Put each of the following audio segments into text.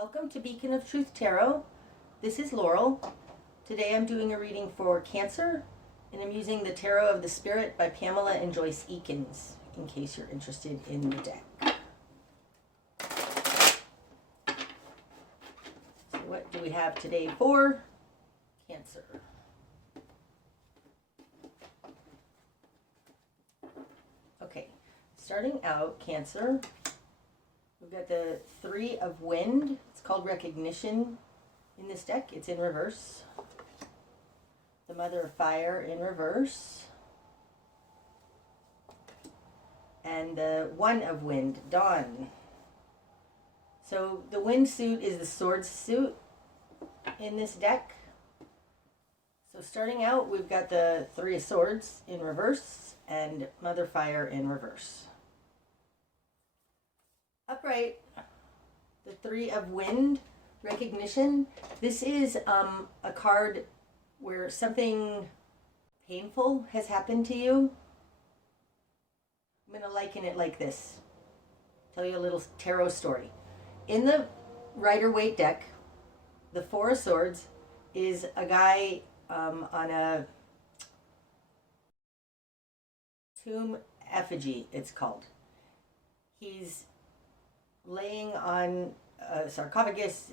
Welcome to Beacon of Truth Tarot. This is Laurel. Today I'm doing a reading for Cancer, and I'm using the Tarot of the Spirit by Pamela and Joyce Eakins, in case you're interested in the deck. So what do we have today for Cancer? Okay, starting out, Cancer, we've got the Three of Wind. It's called Recognition in this deck. It's in reverse. The Mother of Fire in reverse. And the One of Wind, Dawn. So the Wind suit is the Swords suit in this deck. So starting out, we've got the Three of Swords in reverse and Mother Fire in reverse. Upright, the Three of Wind, Recognition. This is a card where something painful has happened to you. I'm going to liken it like this. Tell you a little tarot story. In the Rider-Waite deck, the Four of Swords is a guy on a tomb effigy, it's called. He's laying on a sarcophagus,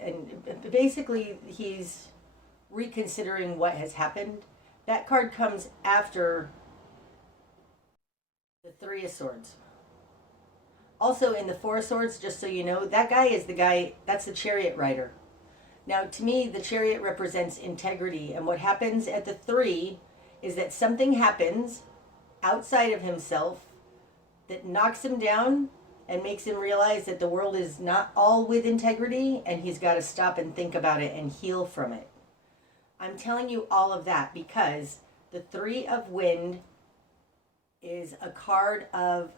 and basically he's reconsidering what has happened. That card comes after the Three of Swords. Also in the Four of Swords, just so you know, that guy is the guy, that's the Chariot rider. Now to me, the Chariot represents integrity, and what happens at the Three is that something happens outside of himself that knocks him down and makes him realize that the world is not all with integrity, and he's got to stop and think about it and heal from it. I'm telling you all of that because the Three of Wind is a card of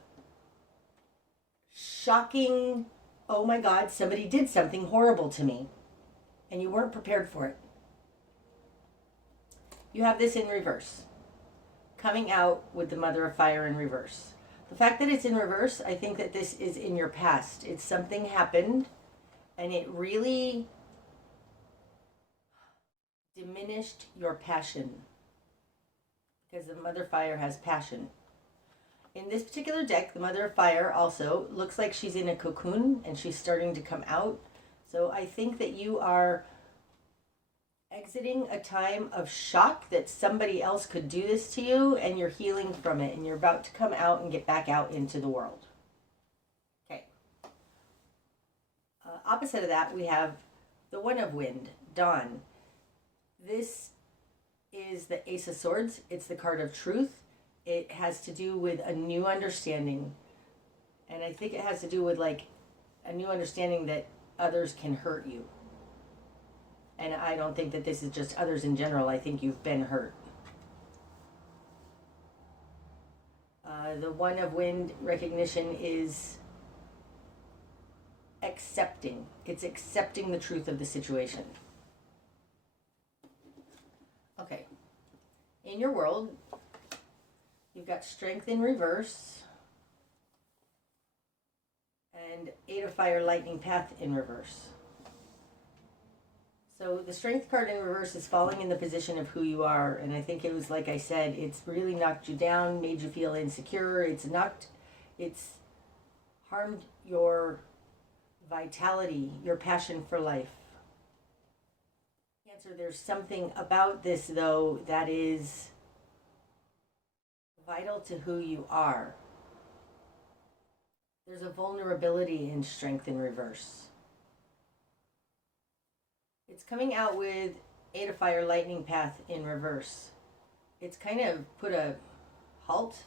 shocking, oh my God, somebody did something horrible to me, and you weren't prepared for it. You have this in reverse, coming out with the Mother of Fire in reverse. The fact that it's in reverse, I think that this is in your past. It's something happened, and it really diminished your passion, because the Mother of Fire has passion. In this particular deck, the Mother of Fire also looks like she's in a cocoon, and she's starting to come out. So I think that you are exiting a time of shock that somebody else could do this to you, and you're healing from it, and you're about to come out and get back out into the world. Okay. Opposite of that, we have the One of Wind, Dawn. This is the Ace of Swords. It's the card of truth. It has to do with a new understanding, and I think it has to do with like a new understanding that others can hurt you. And I don't think that this is just others in general. I think you've been hurt. The One of Wind, Recognition, is accepting. It's accepting the truth of the situation. Okay. In your world, you've got Strength in reverse and Eight of Fire, Lightning Path in reverse. So the Strength card in reverse is falling in the position of who you are. And I think it was, like I said, it's really knocked you down, made you feel insecure. It's harmed your vitality, your passion for life. Cancer, there's something about this, though, that is vital to who you are. There's a vulnerability in Strength in reverse. It's coming out with Eight of Fire, Lightning Path in reverse. It's kind of put a halt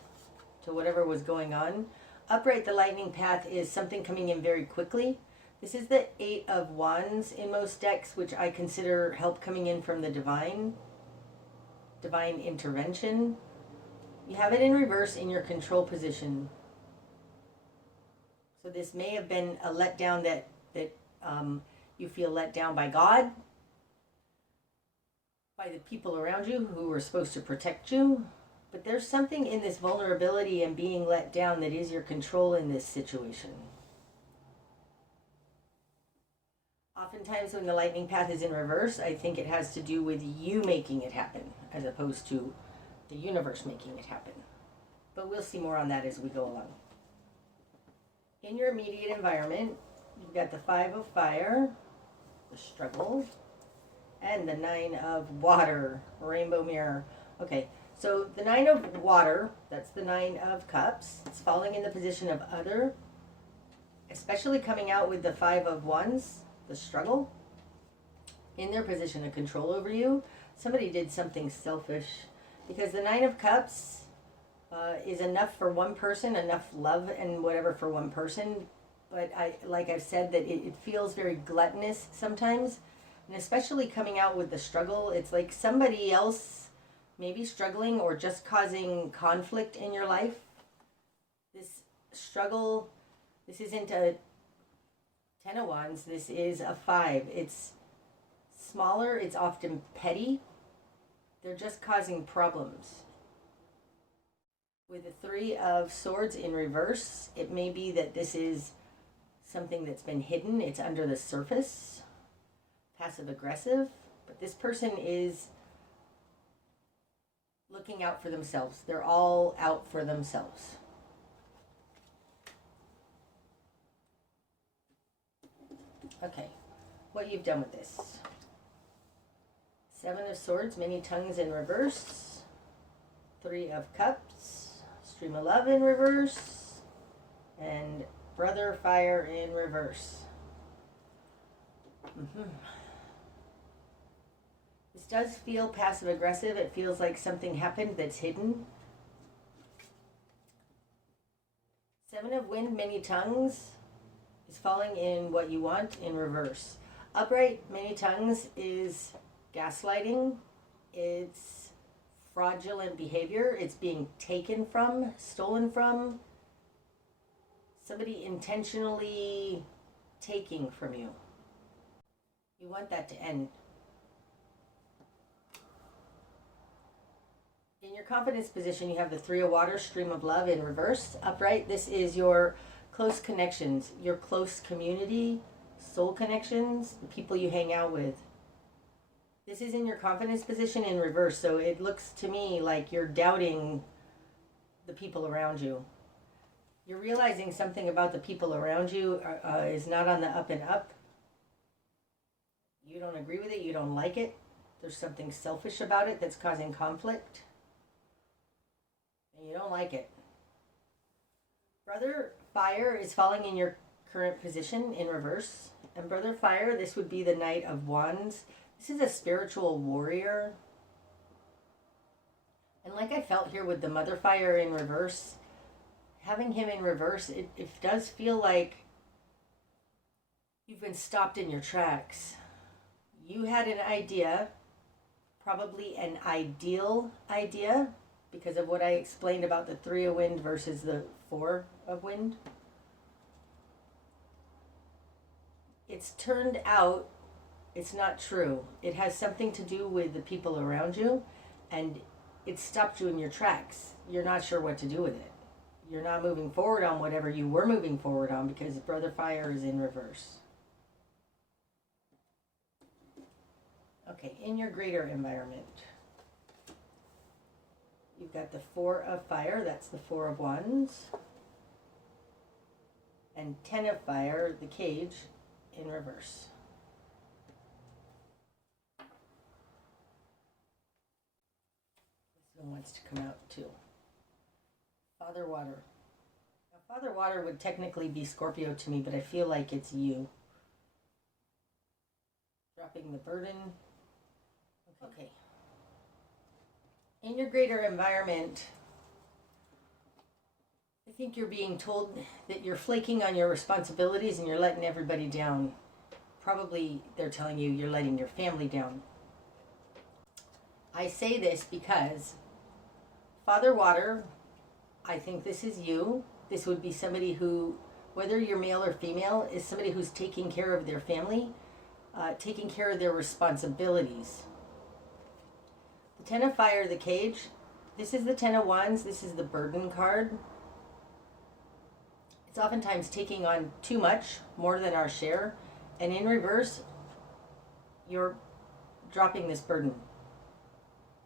to whatever was going on. Upright, the Lightning Path is something coming in very quickly. This is the Eight of Wands in most decks, which I consider help coming in from the divine intervention. You have it in reverse in your control position. So this may have been a letdown that you feel let down by God, by the people around you who were supposed to protect you. But there's something in this vulnerability and being let down that is your control in this situation. Oftentimes when the lightning path is in reverse, I think it has to do with you making it happen as opposed to the universe making it happen. But we'll see more on that as we go along. In your immediate environment, you've got the 5 of fire, the struggle, and the 9 of water, rainbow mirror. Okay, so the 9 of water, that's the 9 of cups. It's falling in the position of other, especially coming out with the 5 of wands, the struggle. In their position of control over you, somebody did something selfish, because the 9 of cups is enough for one person, enough love and whatever for one person. But like I've said, that it feels very gluttonous sometimes, and especially coming out with the struggle. It's like somebody else maybe struggling or just causing conflict in your life. This struggle, this isn't a 10 of wands, this is a 5. It's smaller, it's often petty. They're just causing problems. With the 3 of swords in reverse, it may be that this is something that's been hidden. It's under the surface, passive aggressive, but this person is looking out for themselves. They're all out for themselves. Okay, what you've done with this. 7 of swords, many tongues in reverse. 3 of cups, stream of love in reverse, and brother fire in reverse. This does feel passive aggressive. It feels like something happened that's hidden. 7 of wind, many tongues, is falling in what you want in reverse. Upright, many tongues is gaslighting. It's fraudulent behavior. It's being taken from, stolen from. Somebody intentionally taking from you. You want that to end. In your confidence position, you have the 3 of water, stream of love in reverse. Upright, this is your close connections, your close community, soul connections, the people you hang out with. This is in your confidence position in reverse, so it looks to me like you're doubting the people around you. You're realizing something about the people around you is not on the up and up. You don't agree with it, you don't like it. There's something selfish about it that's causing conflict. And you don't like it. Brother fire is falling in your current position in reverse. And brother fire, this would be the Knight of Wands. This is a spiritual warrior. And like I felt here with the mother fire in reverse, having him in reverse, it does feel like you've been stopped in your tracks. You had an idea, probably an ideal idea, because of what I explained about the 3 of wind versus the 4 of wind. It's turned out it's not true. It has something to do with the people around you, and it stopped you in your tracks. You're not sure what to do with it. You're not moving forward on whatever you were moving forward on because brother fire is in reverse. Okay, in your greater environment, you've got the 4 of fire, that's the 4 of wands, and 10 of fire, the cage, in reverse. This one wants to come out too. Father water. Now, Father water would technically be Scorpio to me, but I feel like it's you. Dropping the burden. Okay. In your greater environment, I think you're being told that you're flaking on your responsibilities and you're letting everybody down. Probably they're telling you you're letting your family down. I say this because Father Water, I think this is you. This would be somebody who, whether you're male or female, is somebody who's taking care of their family, taking care of their responsibilities. The 10 of fire, the cage. This is the 10 of wands. This is the burden card. It's oftentimes taking on too much, more than our share. And in reverse, you're dropping this burden.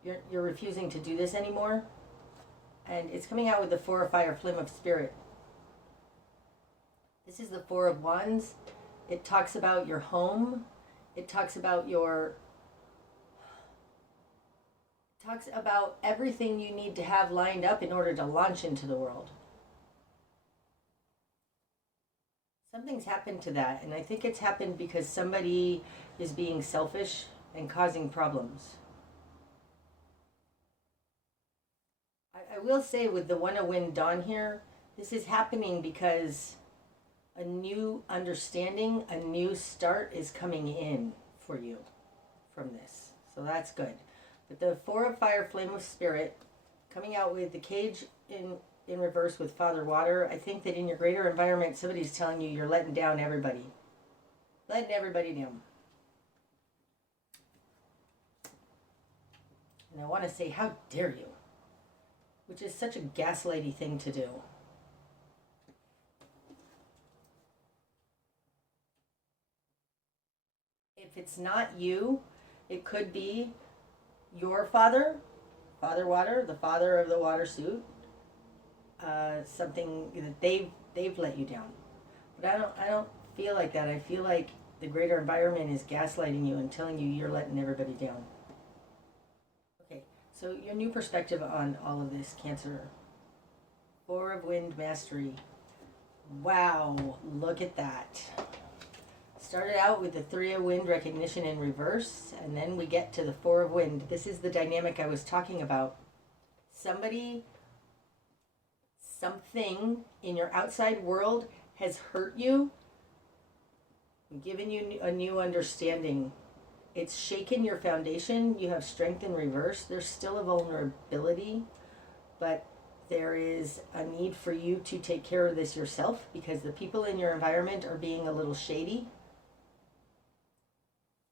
You're refusing to do this anymore. And it's coming out with the Four of Fire, Flame of Spirit. This is the Four of Wands. It talks about your home. It talks about everything you need to have lined up in order to launch into the world. Something's happened to that, and I think it's happened because somebody is being selfish and causing problems. I will say with the One of Wind Dawn here, this is happening because a new understanding, a new start is coming in for you from this. So that's good. But the Four of Fire, Flame of Spirit, coming out with the Cage in reverse with Father Water. I think that in your greater environment, somebody's telling you you're letting down everybody. Letting everybody down. And I want to say, how dare you? Which is such a gaslighty thing to do. If it's not you, it could be your father, Father Water, the father of the water suit. Something that they've let you down. But I don't feel like that. I feel like the greater environment is gaslighting you and telling you you're letting everybody down. Okay, so your new perspective on all of this, Cancer. Four of Wind, Mastery. Wow, look at that. Started out with the Three of Wind, Recognition in reverse, and then we get to the Four of Wind. This is the dynamic I was talking about. Something in your outside world has hurt you, given you a new understanding. It's shaken your foundation. You have strength in reverse. There's still a vulnerability, but there is a need for you to take care of this yourself because the people in your environment are being a little shady.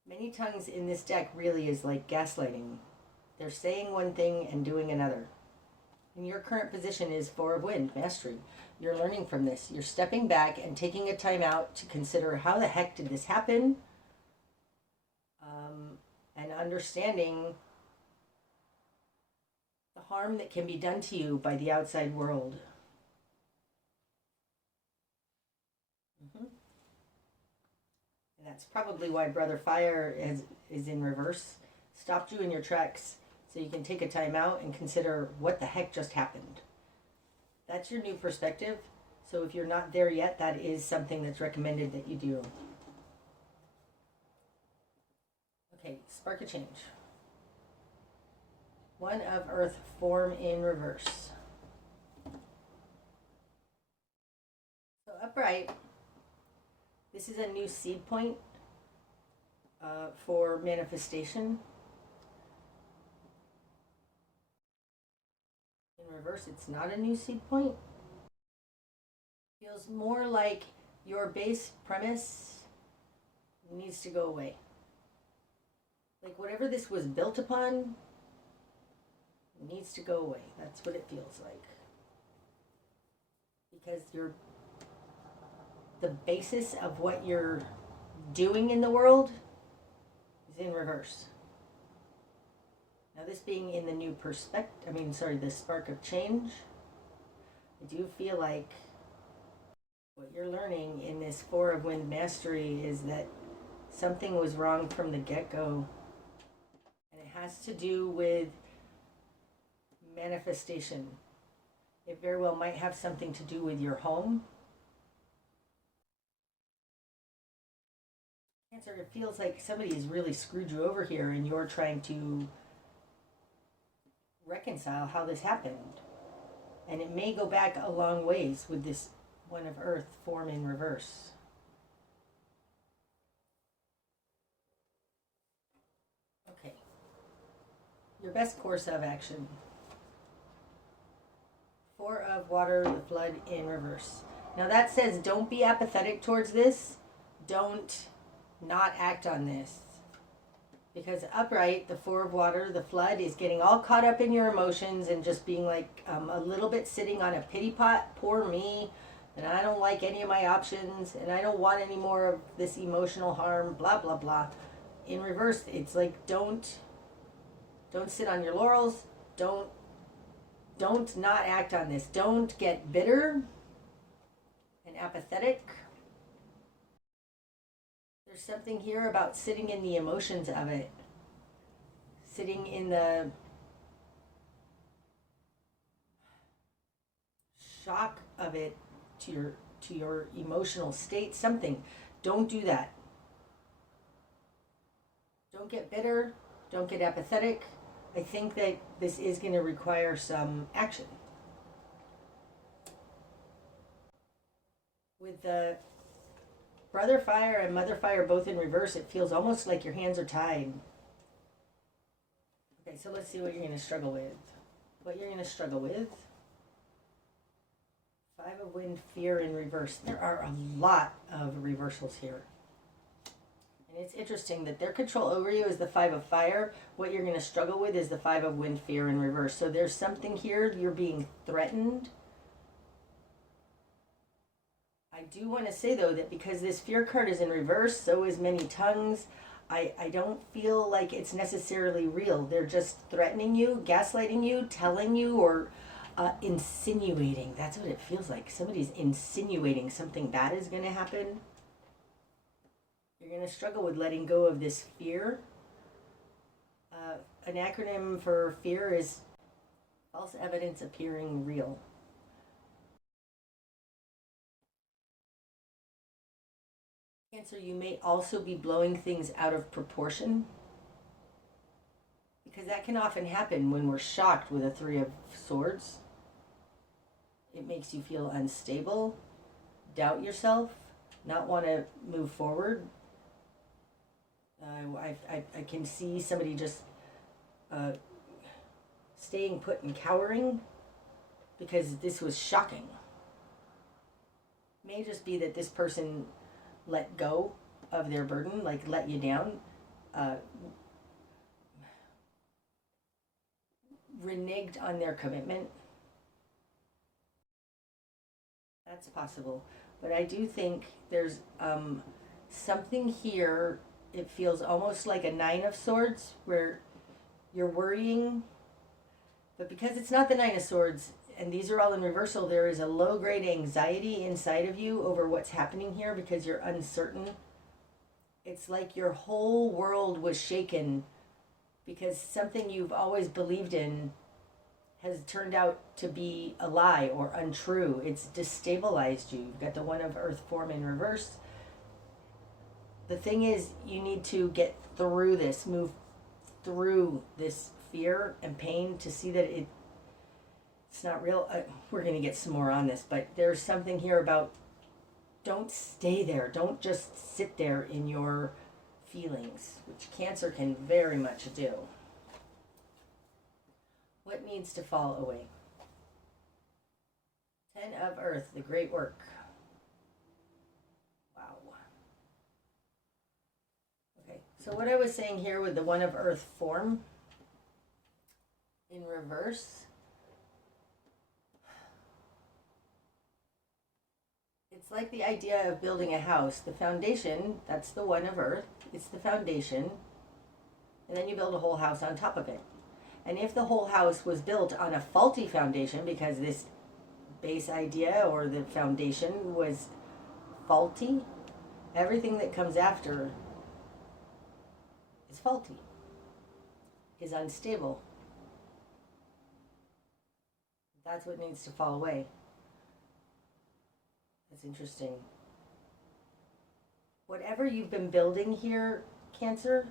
Many tongues in this deck really is like gaslighting. They're saying one thing and doing another. And your current position is Four of Wind, Mastery. You're learning from this. You're stepping back and taking a time out to consider how the heck did this happen, and understanding the harm that can be done to you by the outside world. And that's probably why Brother Fire is in reverse. Stopped you in your tracks. So you can take a time out and consider what the heck just happened. That's your new perspective. So if you're not there yet, that is something that's recommended that you do. Okay, spark a change. One of Earth, form in reverse. So upright, this is a new seed point for manifestation. Reverse, it's not a new seed point. Feels more like your base premise needs to go away. Like whatever this was built upon needs to go away. That's what it feels like. Because the basis of what you're doing in the world is in reverse. Now this being in the new the spark of change, I do feel like what you're learning in this Four of Wind Mastery is that something was wrong from the get-go. And it has to do with manifestation. It very well might have something to do with your home. Cancer, it feels like somebody has really screwed you over here and you're trying to reconcile how this happened. And it may go back a long ways with this One of Earth, form in reverse. Okay. Your best course of action. Four of Water, the Flood in reverse. Now that says don't be apathetic towards this. Don't not act on this. Because upright, the Four of Water, the Flood, is getting all caught up in your emotions and just being like a little bit sitting on a pity pot. Poor me, and I don't like any of my options, and I don't want any more of this emotional harm, blah, blah, blah. in reverse, it's like don't sit on your laurels. Don't not act on this. Don't get bitter and apathetic. There's something here about sitting in the emotions of it. Sitting in the shock of it to your emotional state, something. Don't do that. Don't get bitter. Don't get apathetic. I think that this is going to require some action. With the brother fire and mother fire both in reverse, it feels almost like your hands are tied. Okay, so let's see what you're going to struggle with. What you're going to struggle with. Five of Wind, fear in reverse. There are a lot of reversals here. And it's interesting that their control over you is the Five of Fire. What you're going to struggle with is the Five of Wind, fear in reverse. So there's something here, you're being threatened. I do want to say, though, that because this fear card is in reverse, so is many tongues. I don't feel like it's necessarily real. They're just threatening you, gaslighting you, telling you, or insinuating. That's what it feels like. Somebody's insinuating something bad is going to happen. You're going to struggle with letting go of this fear. An acronym for fear is false evidence appearing real. Cancer, you may also be blowing things out of proportion, because that can often happen when we're shocked with a Three of Swords. It makes you feel unstable, doubt yourself, not want to move forward. I can see somebody just staying put and cowering because this was shocking. May just be that this person let go of their burden, like let you down, reneged on their commitment. That's possible. But I do think there's something here. It feels almost like a Nine of Swords where you're worrying, but because it's not the Nine of Swords, and these are all in reversal, there is a low-grade anxiety inside of you over what's happening here because you're uncertain. It's like your whole world was shaken because something you've always believed in has turned out to be a lie or untrue. It's destabilized you. You've got the One of Earth form in reverse. The thing is, you need to get through this, move through this fear and pain to see that it's not real. We're going to get some more on this, but there's something here about don't stay there. Don't just sit there in your feelings, which Cancer can very much do. What needs to fall away? Ten of Earth, the great work. Wow. Okay, so what I was saying here with the One of Earth form in reverse, it's like the idea of building a house. The foundation, that's the One of Earth, it's the foundation, and then you build a whole house on top of it. And if the whole house was built on a faulty foundation because this base idea or the foundation was faulty, everything that comes after is faulty, is unstable. That's what needs to fall away. That's interesting. Whatever you've been building here, Cancer,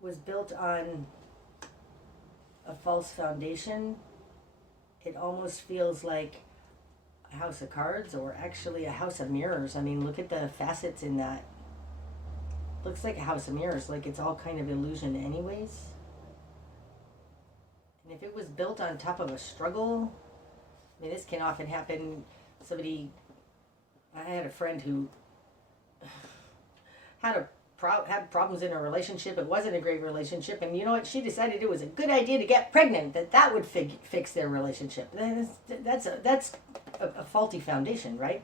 was built on a false foundation. It almost feels like a house of cards, or actually a house of mirrors. I mean, look at the facets in that. Looks like a house of mirrors, like it's all kind of illusion anyways. And if it was built on top of a struggle, I mean, this can often happen. I had a friend who had problems in a relationship. It wasn't a great relationship, and you know what? She decided it was a good idea to get pregnant. That would fix their relationship. That's a faulty foundation, right?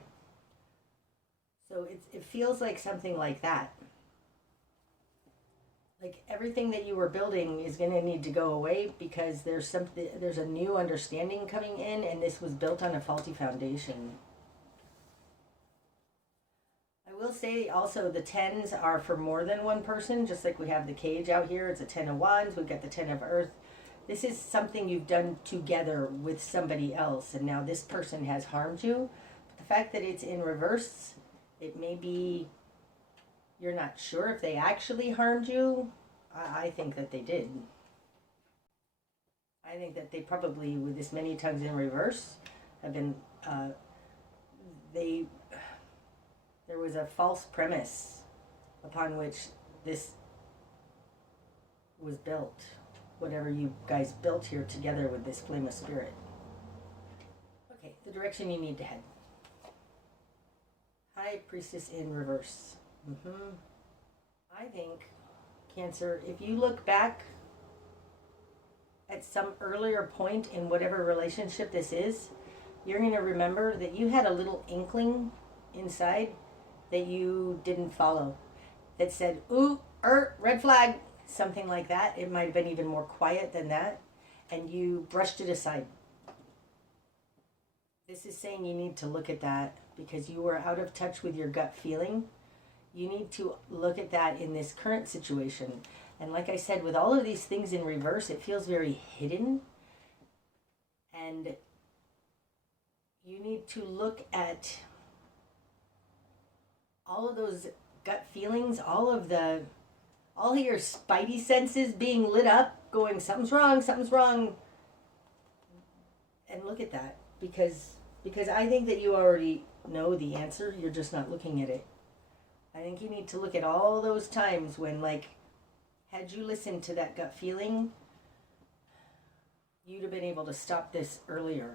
So it feels like something like that. like everything that you were building is going to need to go away because there's a new understanding coming in, and this was built on a faulty foundation. I will say also the tens are for more than one person, just like we have the cage out here. It's a 10 of wands. We've got the 10 of earth. This is something you've done together with somebody else, and now this person has harmed you. But the fact that it's in reverse, it may be you're not sure if they actually harmed you. I think that they did. I think that they probably, with this many tongues in reverse, have been, there was a false premise upon which this was built. Whatever you guys built here together with this flame of spirit. Okay, the direction you need to head. High Priestess in reverse. I think, Cancer, if you look back at some earlier point in whatever relationship this is, you're going to remember that you had a little inkling inside that you didn't follow. That said, ooh, red flag, something like that. It might have been even more quiet than that. And you brushed it aside. This is saying you need to look at that because you were out of touch with your gut feeling. You need to look at that in this current situation. And like I said, with all of these things in reverse, it feels very hidden. And you need to look at all of those gut feelings, all of your spidey senses being lit up, going, something's wrong. And look at that, because I think that you already know the answer, you're just not looking at it. I think you need to look at all those times when, like, had you listened to that gut feeling, you'd have been able to stop this earlier.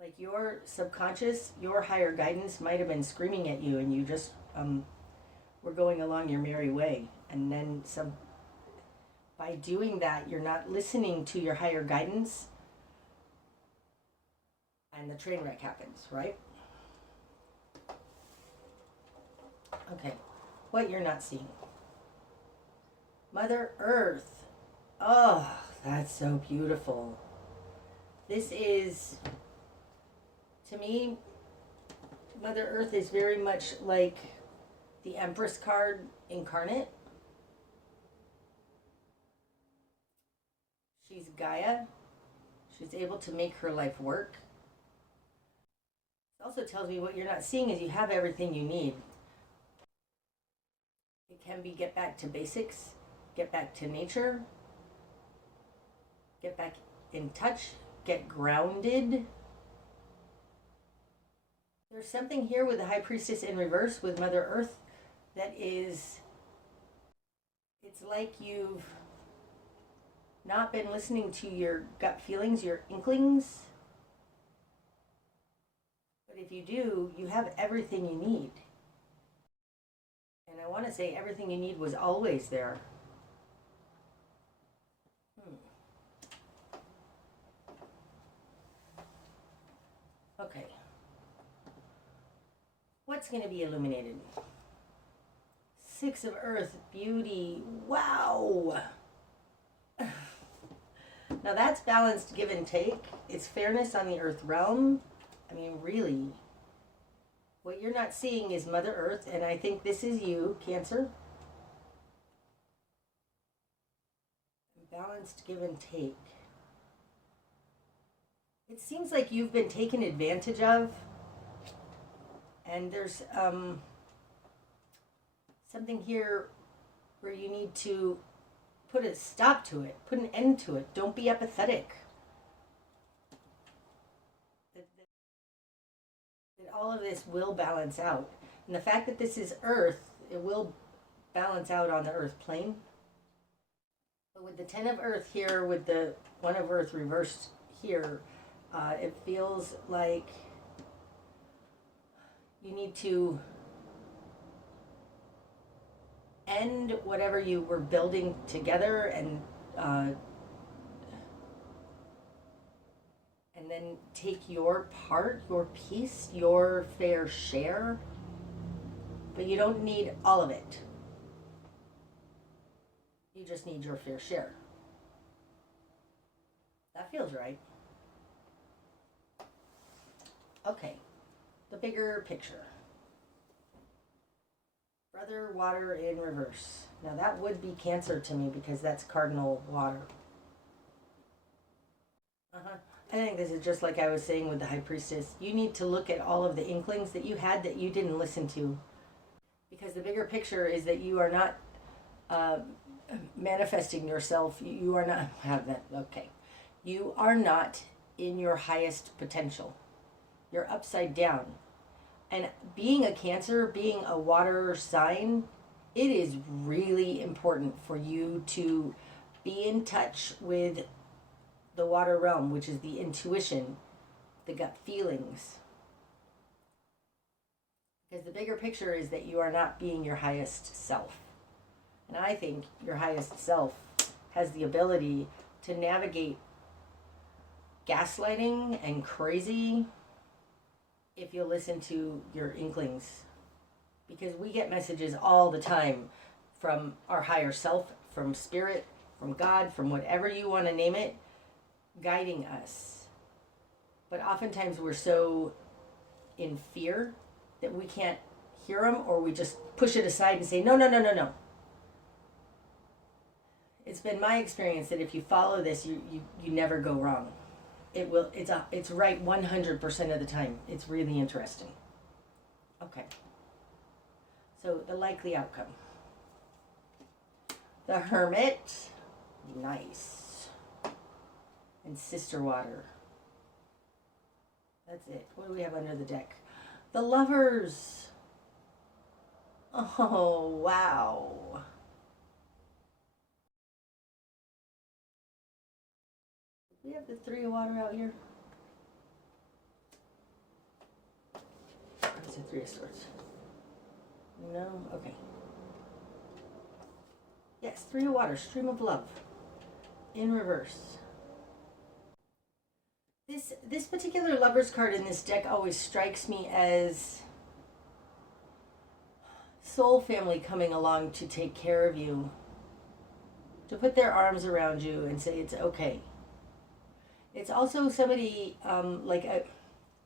Like your subconscious, your higher guidance might have been screaming at you and you just were going along your merry way. And then by doing that, you're not listening to your higher guidance and the train wreck happens, right? Okay, what you're not seeing. Mother Earth. Oh, that's so beautiful. This is, to me, Mother Earth is very much like the Empress card incarnate. She's Gaia. She's able to make her life work. It also tells me what you're not seeing is you have everything you need. It can be get back to basics, get back to nature, get back in touch, get grounded. There's something here with the High Priestess in reverse with Mother Earth that is, it's like you've not been listening to your gut feelings, your inklings. But if you do, you have everything you need. And I want to say everything you need was always there. Okay. What's going to be illuminated? Six of Earth, beauty. Wow. Now that's balanced give and take. It's fairness on the Earth realm. I mean, really. What you're not seeing is Mother Earth, and I think this is you, Cancer. Balanced give and take. It seems like you've been taken advantage of, and there's something here where you need to put a stop to it, put an end to it. Don't be apathetic. That all of this will balance out. And the fact that this is Earth, it will balance out on the Earth plane. But with the 10 of Earth here, with the 1 of Earth reversed here, it feels like you need to end whatever you were building together and and then take your part, your piece, your fair share. But you don't need all of it. You just need your fair share. That feels right. Okay, the bigger picture. Brother water in reverse. Now that would be Cancer to me because that's cardinal water. I think this is just like I was saying with the High Priestess. You need to look at all of the inklings that you had that you didn't listen to. Because the bigger picture is that you are not manifesting yourself. You are not, have that, okay. You are not in your highest potential. You're upside down. And being a Cancer, being a water sign, it is really important for you to be in touch with the water realm, which is the intuition, the gut feelings. Because the bigger picture is that you are not being your highest self. And I think your highest self has the ability to navigate gaslighting and crazy if you listen to your inklings. Because we get messages all the time from our higher self, from spirit, from God, from whatever you want to name it, guiding us. But oftentimes we're so in fear that we can't hear them, or we just push it aside and say, no, no, no, no, no. It's been my experience that if you follow this, you never go wrong. It's right 100% of the time. It's really interesting. Okay. So the likely outcome. The Hermit, nice. And Sister Water. That's it. What do we have under the deck? The Lovers. Oh, wow. We have the Three of Water out here. It's a Three of Swords. No? Okay. Yes, Three of Water, Stream of Love. In reverse. This particular Lover's card in this deck always strikes me as soul family coming along to take care of you. To put their arms around you and say it's okay. It's also somebody,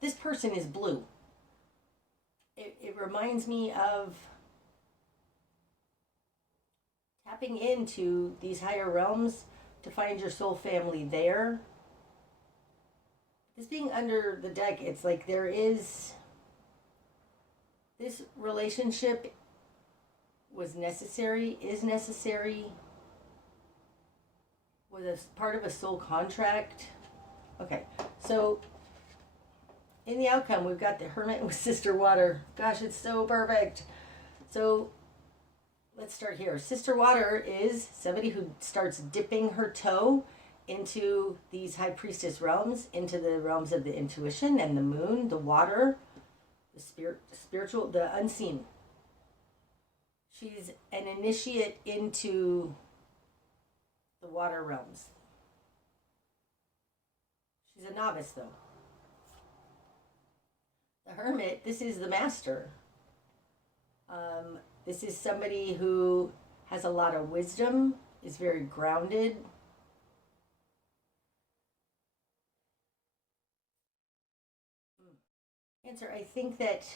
this person is blue. It reminds me of tapping into these higher realms to find your soul family there. This being under the deck, it's like there is, this relationship was necessary, is necessary, was a part of a soul contract. Okay, so in the outcome, we've got the Hermit with Sister Water. Gosh, it's so perfect. So let's start here. Sister Water is somebody who starts dipping her toe into these High Priestess realms, into the realms of the intuition and the moon, the water, the spiritual, the unseen. She's an initiate into the water realms. She's a novice, though. The Hermit, this is the master. This is somebody who has a lot of wisdom, is very grounded. Answer, I think that,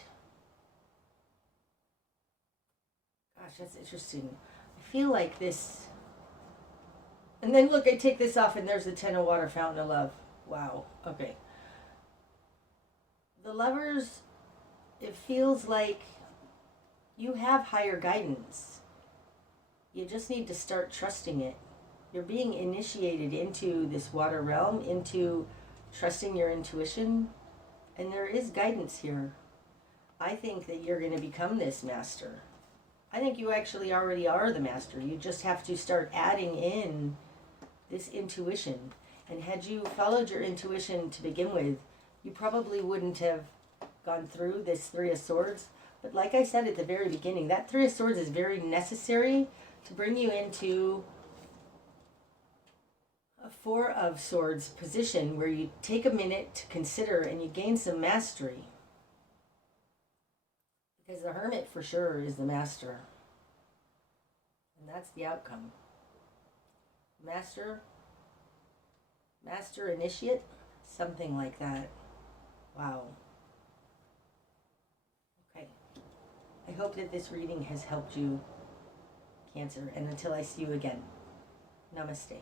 gosh, that's interesting. I feel like this, and then look, I take this off and there's the Ten of Water, Fountain of Love. Wow, okay. The Lovers, it feels like you have higher guidance. You just need to start trusting it. You're being initiated into this water realm, into trusting your intuition. And there is guidance here. I think that you're going to become this master. I think you actually already are the master. You just have to start adding in this intuition. And had you followed your intuition to begin with, you probably wouldn't have gone through this Three of Swords. But like I said at the very beginning, that Three of Swords is very necessary to bring you into a Four of Swords position where you take a minute to consider and you gain some mastery. Because the Hermit for sure is the master. And that's the outcome. Master initiate? Something like that. Wow. Okay. I hope that this reading has helped you, Cancer. And until I see you again, namaste.